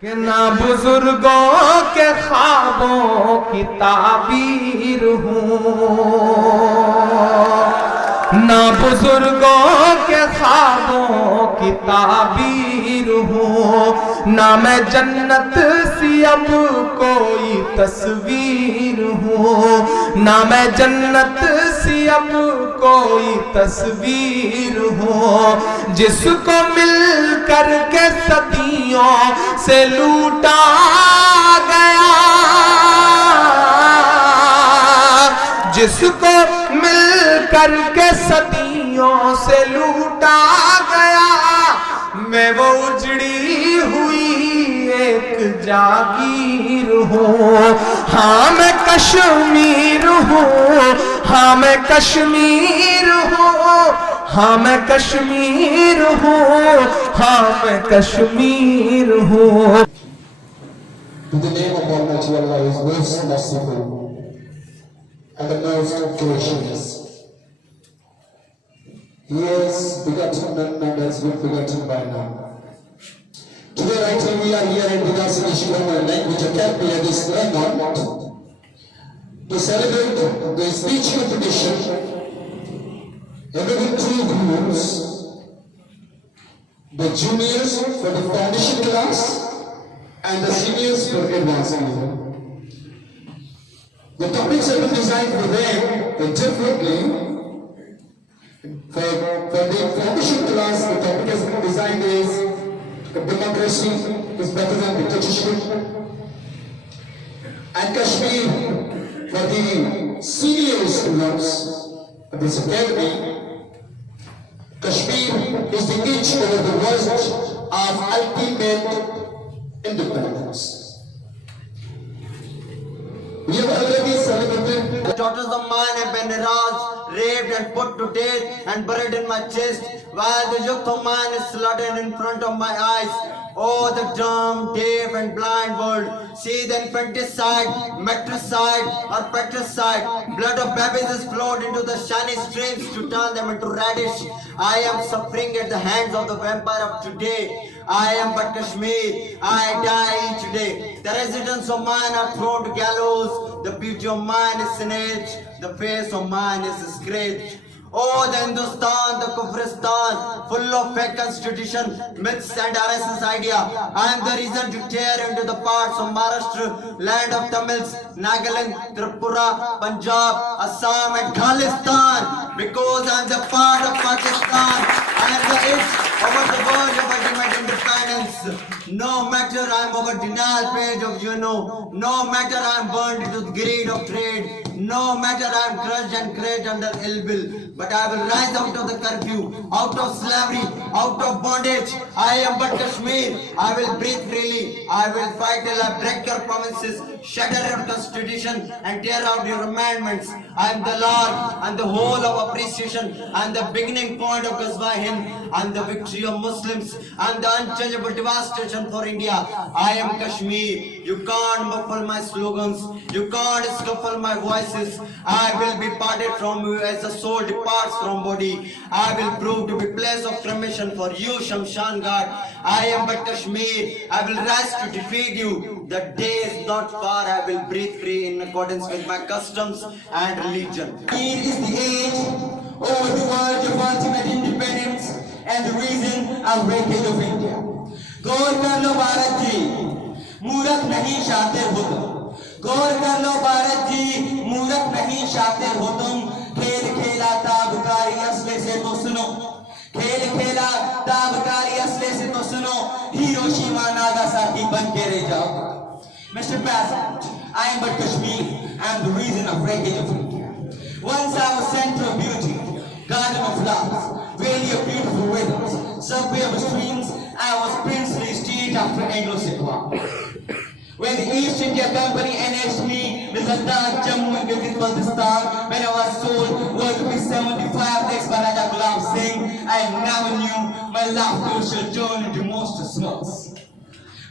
کہ نہ بزرگوں کے خوابوں کی تعبیر ہوں، نہ بزرگوں کے خوابوں کی تعبیر ہوں، نہ میں جنت سی اب کوئی تصویر ہوں، نہ میں جنت سی اب کوئی تصویر ہوں، جس کو مل کر کے صدیوں سے لوٹا گیا، جس کو مل کر کے صدیوں سے لوٹا گیا، میں وہ اجڑی ہوئی ایک جاگیر ہوں، ہاں میں کشمیر ہوں، ہاں میں کشمیر ہوں، ہاں میں کشمیر ہوں، ہاں میں کشمیر ہوں۔ In the name of Almighty Allah is most merciful and the most gracious. He has begotten none and has been begotten by none. Today, right here, we are here in Vidasa Nishikama language academy at this landmark to celebrate the spiritual tradition having two groups, the juniors for the foundation class and the seniors for advanced level. The topics have been designed for them differently. For the foundation class, the topic has been designed as democracy is better than dictatorship. And Kashmir, for the senior students of this academy, Kashmir is the edge over the worst of ultimate independence. We have already celebrated. The daughters of mine have been harassed, raped and put to death and buried in my chest, while the youth of mine is slaughtered in front of my eyes. Oh, the dumb, deaf and blind world, see the infanticide, matricide or patricide. Blood of babies is flowed into the shining streams to turn them into radish. I am suffering at the hands of the vampire of today. I am but Kashmir, I die each day. The residents of mine are thrown to gallows, the beauty of mine is snatched, the face of mine is scratched. Oh, the Hindustan, the Kufristan, full of fake constitution, myths and RSS idea. I am the reason to tear into the parts of Maharashtra, land of Tamils, Nagaland, Tripura, Punjab, Assam and Khalistan. Because I am the part of Pakistan. I am the edge over the verge of ultimate independence. No matter I am over denial page of no matter I am burned into the greed of trade, no matter I am crushed and crushed under ill will, but I will rise out of the curfew, out of slavery, out of bondage. I am but Kashmir. I will breathe freely. I will fight till I break your promises, shatter your constitution and tear out your amendments. I am the Lord and the whole of appreciation and the beginning point of Ghazwa Hind and the victory of Muslims and the unchangeable devastation for India. I am Kashmir. You can't muffle my slogans. You can't scuffle my voices. I will be parted from you as the soul departs from body. I will prove to be place of cremation for you, Shamshan God. I am but Kashmir. I will rise to defeat you. The day is not far. I will breathe free in accordance with my customs and religion. Here is the age over the world of ultimate independence and the reason of breakage of India. गौर कर लो भारत जी, मूर्ख नहीं शातिर हो तुम. गौर कर लो भारत जी, मूर्ख नहीं शातिर हो तुम. खेल खेला ताबकारी असले से तो सुनो, खेल खेला ताबकारी असले से तो सुनो, हिरोशिमा नागासाकी बन के रह जाओ. Mr. President, I am but Kashmir. I am the reason of breakage of India. Once I was center of beauty, garden of flowers, valley of beautiful rhythms, subway of streams. I was princely state after Anglo-Sikwa. When the East India Company annexed me with Ladakh, Jammu and Gilgit-Baltistan, when I was told world to be 75 next by Raja Gulab Singh, I never knew my laughter shall turn into monster smiles.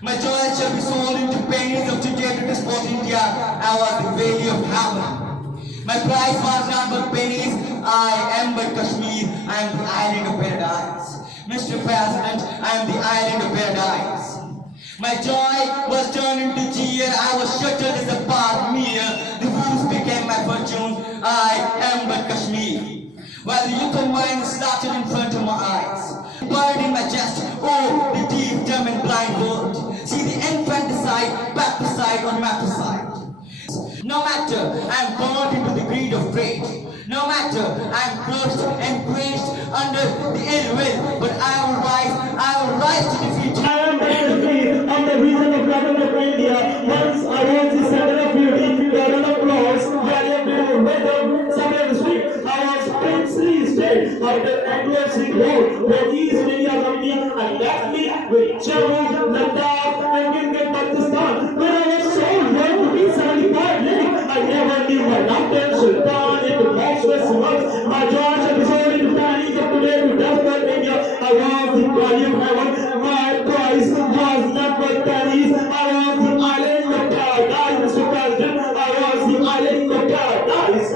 My joy shall be sold into pennies of today to despot India. I was the valley of heaven. My price was not but pennies. I am but Kashmir. I am the island of paradise. Mr. President, I am the island of paradise. My joy was turned into cheer. I was shuttered as a part mere. The wounds became my fortune. I am but Kashmir. While the youth of mine is slaughtered in front of my eyes, buried in my chest, oh, the deep, dumb and blind world. See the infanticide, bapticide or matricide. No matter I am born into the greed of trade, no matter I am crushed and quenched under the ill will, but I will rise to defeat. I am Kashmir, and the reason of government of India. Once I was the center of beauty, there are applause, valuable weather, somewhere the street. I was princely state after Anglo-Sikh war, where East India Company and left me with Jammu, Ladakh, and Gilgit, Pakistan. When I was so young to be 75 living, I never knew my London Sultan into monstrous works. My joy shall be sold into pennies of today to desperate India. I was the body of heaven. My price was not worth pennies. I was the island of paradise, Mr. President. I was the island of paradise,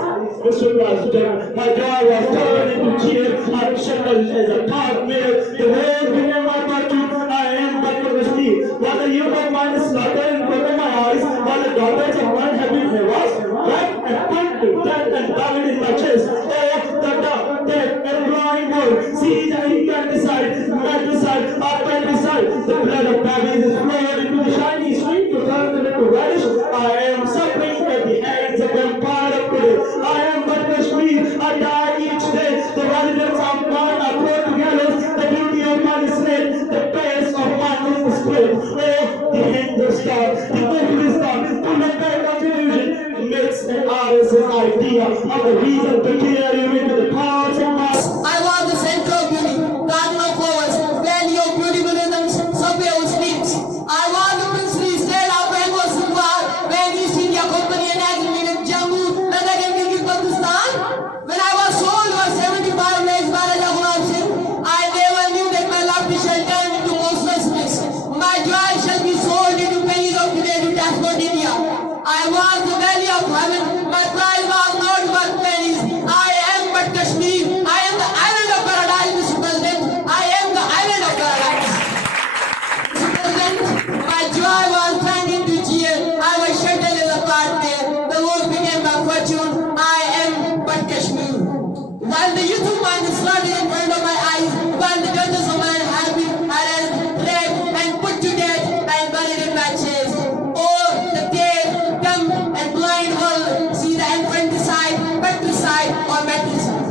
Mr. President. My joy was turned into tears. I shuttled as a thought mirror. The world became my fortune. I am but Kashmir. While the youth of mine is slaughtered in front of my eyes, while the daughters of mine have been harassed, raped and put to death and buried in my chest. Oh, the dark, death and blind world. See the infanticide, matricide, appenticide. The blood of babies is flowing into the shiny street to turn them into radish. I am suffering at the hands of the empire of today. I am but Kashmir. I die each day. The residents of mine are thrown to gallows. The beauty of mine is slain. The face of mine is displayed. Oh, the Hindustan, the Kurdistan, to make my confusion, makes an RSS idea of the reason to carry you into the clouds of my. I was the center of beauty, garden of flowers, valley of beautiful rhythms, subway of sleeps. I was the princely state of Anglo-Sikh war, where East India Company enacted me in Jammu, Ladakh and Gilgit, Pakistan. When I was sold for 75 legs by Raja Ghulam Singh, I never knew that my laughter shall turn into monstrous. My joy shall be sold into pennies of today to transport India. I was the valley of heaven, my pride was not worth pennies. I am but Kashmir. I am the island of paradise, Mr. President. I am the island of paradise. Mr. President, my joy was turned into cheer. I was shuttled as a part there. The world became my fortune. I am but Kashmir. While the youth of mine is slaughtered in front of my eyes, while the daughters of mine have been harassed, raped, and put to death and buried in my chest. Oh, the deaf, dumb, and blind world, see the infanticide, patricide, or matricide.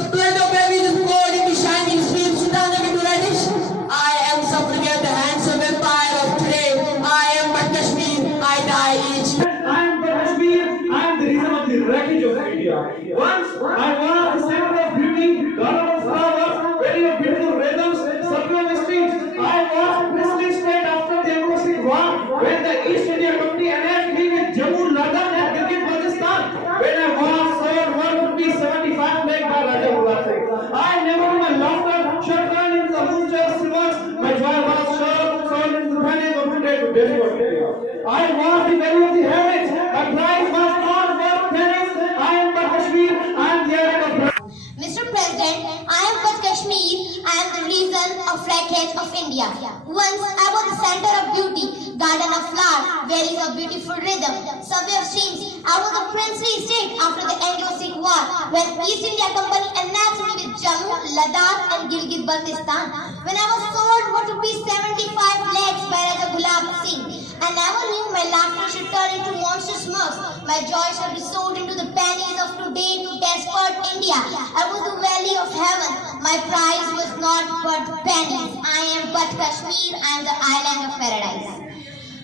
The blood of babies is poured into shining streams to turn them into radish. I am suffering at the hands of empire of today. I am but Kashmir. I die each. I am Kashmir. I am the reason of the wreckage of India. Once I was the center of beauty, garden of flowers, valley of beautiful rhythms, circle of streets. I was princely state after the Anglo-Sikh war, when the East India Company enacted me with Jammu, Ladakh, and Gilgit, Pakistan. When I was sold 175 leg by Raja Ghulam Singh. I never knew my laughter shall turn into the monstrous reverse. My joy was sold into the pennies of today to desperate India. I was the value of the heavens. My price was not worth pennies. I am but Kashmir. I am the island of Mr. President, I am but Kashmir. I am the reason of wreckage of India. Once I was the center of beauty, garden of flowers, valleys of beautiful rhythm, subway of streams. I was a princely state after the Anglo-Sikh war, when East India Company annexed me with Jammu, Ladakh, and Gilgit, Baltistan. When I was sold for rupees 75 lakhs by Raja Ghulam Singh, I never knew my laughter should turn into monstrous mirth. My joy shall be sold into the pennies of today to desperate India. I was the valley of heaven. My price was not worth pennies. I am but Kashmir. I am the island of paradise.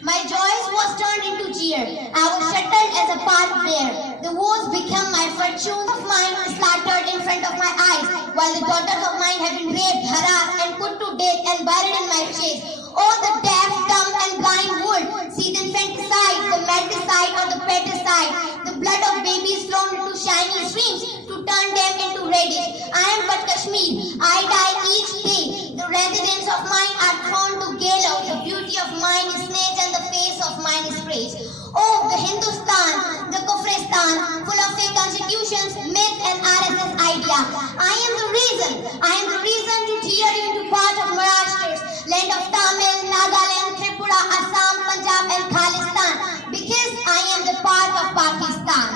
My joys was turned into cheer. I was shuttled as a part there. The wars became my fortune. Of mine was slaughtered in front of my eyes, while the daughters of mine have been raped, harassed, and put to death and buried in my chest. Oh, the deaf, dumb, and blind world, see the infanticide, the matricide, or the patricide. The blood of babies flown into shining streams to turn them into radish. I am but Kashmir. I die each day. The residents of mine are thrown to gallows. The beauty of mine is snatched and the face of mine is praised. Oh, the Hindustan, the Kufristan, full of fake constitutions, myth, and RSS idea. I am the reason to tear you into part of Maharashtra, land of Tamil, Nagaland, Tripura, Assam, Punjab and Khalistan because I am the part of Pakistan.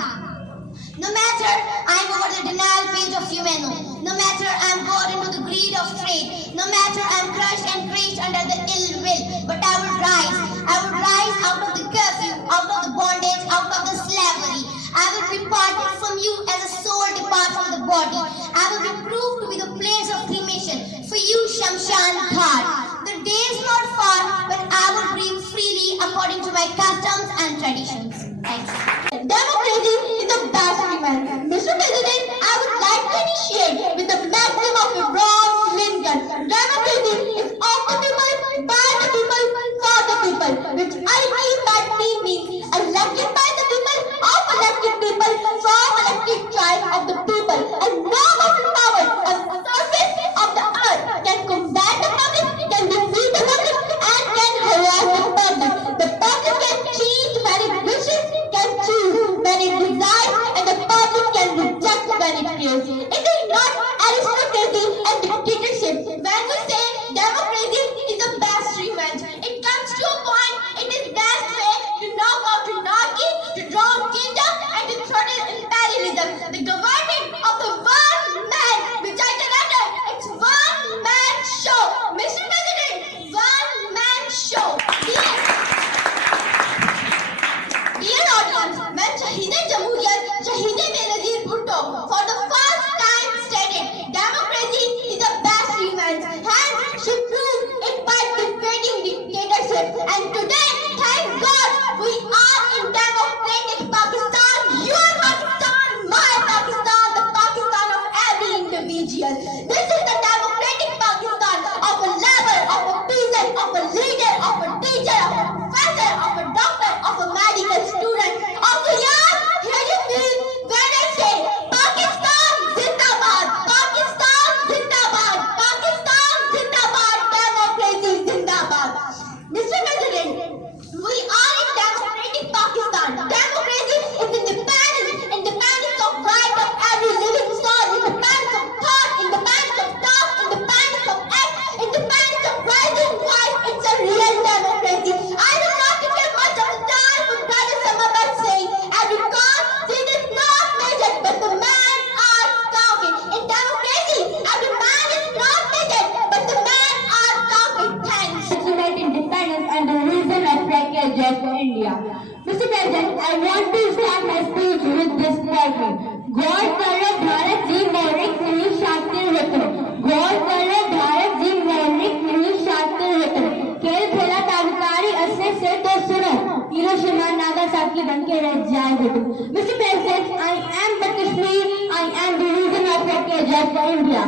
No matter I'm over the denial page of UNO, no matter I'm caught into the greed of trade, no matter I'm crushed and crushed under the ill will, but I will rise out of the curfew, out of the bondage, out of the slavery. I will be parted from you as a soul depart from the body. I will be proved to be the place of cremation for you, Shamshan Ghat. The day is not far, but I will breathe freely according to my customs and traditions. Thanks. Democracy is the best woman. Mr. President, I would like to initiate with the maxim of Abraham Lincoln. Democracy is of the people, by the people, for the people, which ultimately means elected by the people, of elected people, from elected tribe of the people, and no government power on the surface of the earth can combat the public, can defeat the public, and can harass the public. The public can change many wishes, can choose many desires, and the public can reject when it fears. It is not aristocracy and dictatorship. When we say democracy is the best revenge, it comes to a point, it is best way to knock out monarchy, to drown kingdom, and to throttle imperialism. The government of the one man, which I can utter, it's one man show. Mr. President, one man show. Dear audience, when Shahid-e-Jamhuriyat, Shahid-e-Benazir Bhutto for the first time stated, democracy is the best revenge, and she proved it by defeating dictatorship. And today, thank God, we are in democratic Pakistan. Your Pakistan, my Pakistan, the Pakistan of every individual. This is the democratic Pakistan of a lover, of a peasant, of a leader, of a teacher, of a professor, of a doctor, of a medical student, of a young. Here you feel when I say Pakistan Zindabad, Pakistan Zindabad, Pakistan Zindabad, democracy Zindabad. Mr. President, we are in democratic Pakistan. Democracy is independence of right of every living soul, independence of thought, independence of talk, independence of act, independence of rising voice. It's a real democracy. I will not give much of the time with Brother Samabad saying, every cause it is not measured, but the man are counted. In democracy, every man is not measured, but the man are counted. Thanks. Independence and the reason of wreckage of India. Mr. President, I want to start my speech with this poetry. God करो भारत जी मौलिक news शातिर होतो. God करो भारत जी मौलिक news शातिर होतो. खेल खेला ताबकारी असर से तो सुनो. हिरोशिमा नागासाकी बनके रह जाए होतो. Mr. President, I am the Kashmir. I am the reason of wreckage of India.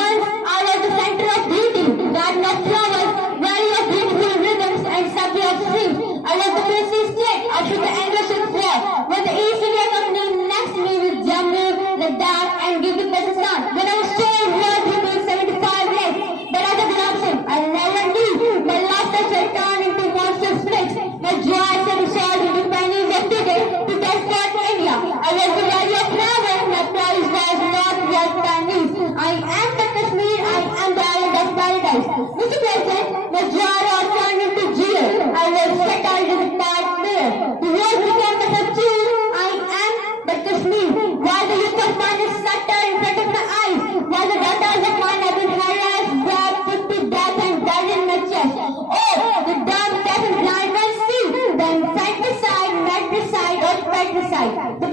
Once I was the center of beauty, garden of flowers, valley of beautiful rhythms and subway of streams. I was the princely state after the Anglo-Sikh war, when the East India Company next me with Jammu, Ladakh and Gilgit-Baltistan. When I was told war to be 75 years, but as a corruption, I never knew. My laughter shall turn into monster splits. My joy shall be sold into pennies yesterday to desperate India. I was the valley of flowers, my price was not worth pennies. I am the Kashmir, I am the island of paradise. Mr. President, my joy was turned into jail. I was settled in the part there. The world became the subdued. I am the Kashmir. While the youth of mine is settled in front of my eyes, while the daughters of mine have been harassed, robbed, put to death and died in my chest. Oh, the dumb, deaf and blind will see them side by side, matricide or patricide. The